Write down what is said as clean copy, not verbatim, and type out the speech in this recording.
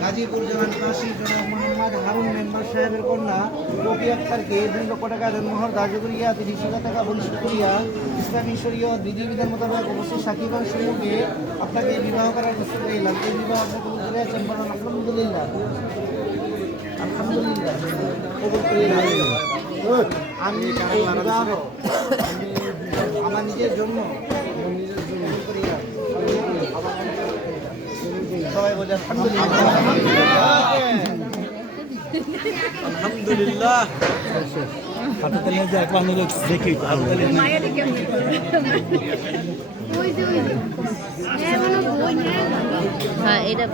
গাজীপুর জেলা নিবাসী জনাব মোহাম্মদ হারুন মেম্বার সাহেবের কন্যা রবি আক্তারকে 2 লক্ষ টাকা দেনমোহর ধার্য করিয়া 30,000 টাকা পরিশোধ করিয়া ইসলামী শরীয়ত বিধিবিধান মোতাবেক অবশ্যই সাকিবান সমূহকে আপনাকে বিবাহ করার প্রস্তুত রইলাম। এই বিবাহ আপনি কবুল করে আছেন বলেন আলহামদুলিল্লাহ। আলহামদুলিল্লাহ কবুল করিলাম। আমি এই বিবাহ আমার নিজের জন্য সবাই বলে আলহামদুলিল্লাহ। হ্যাঁ এটা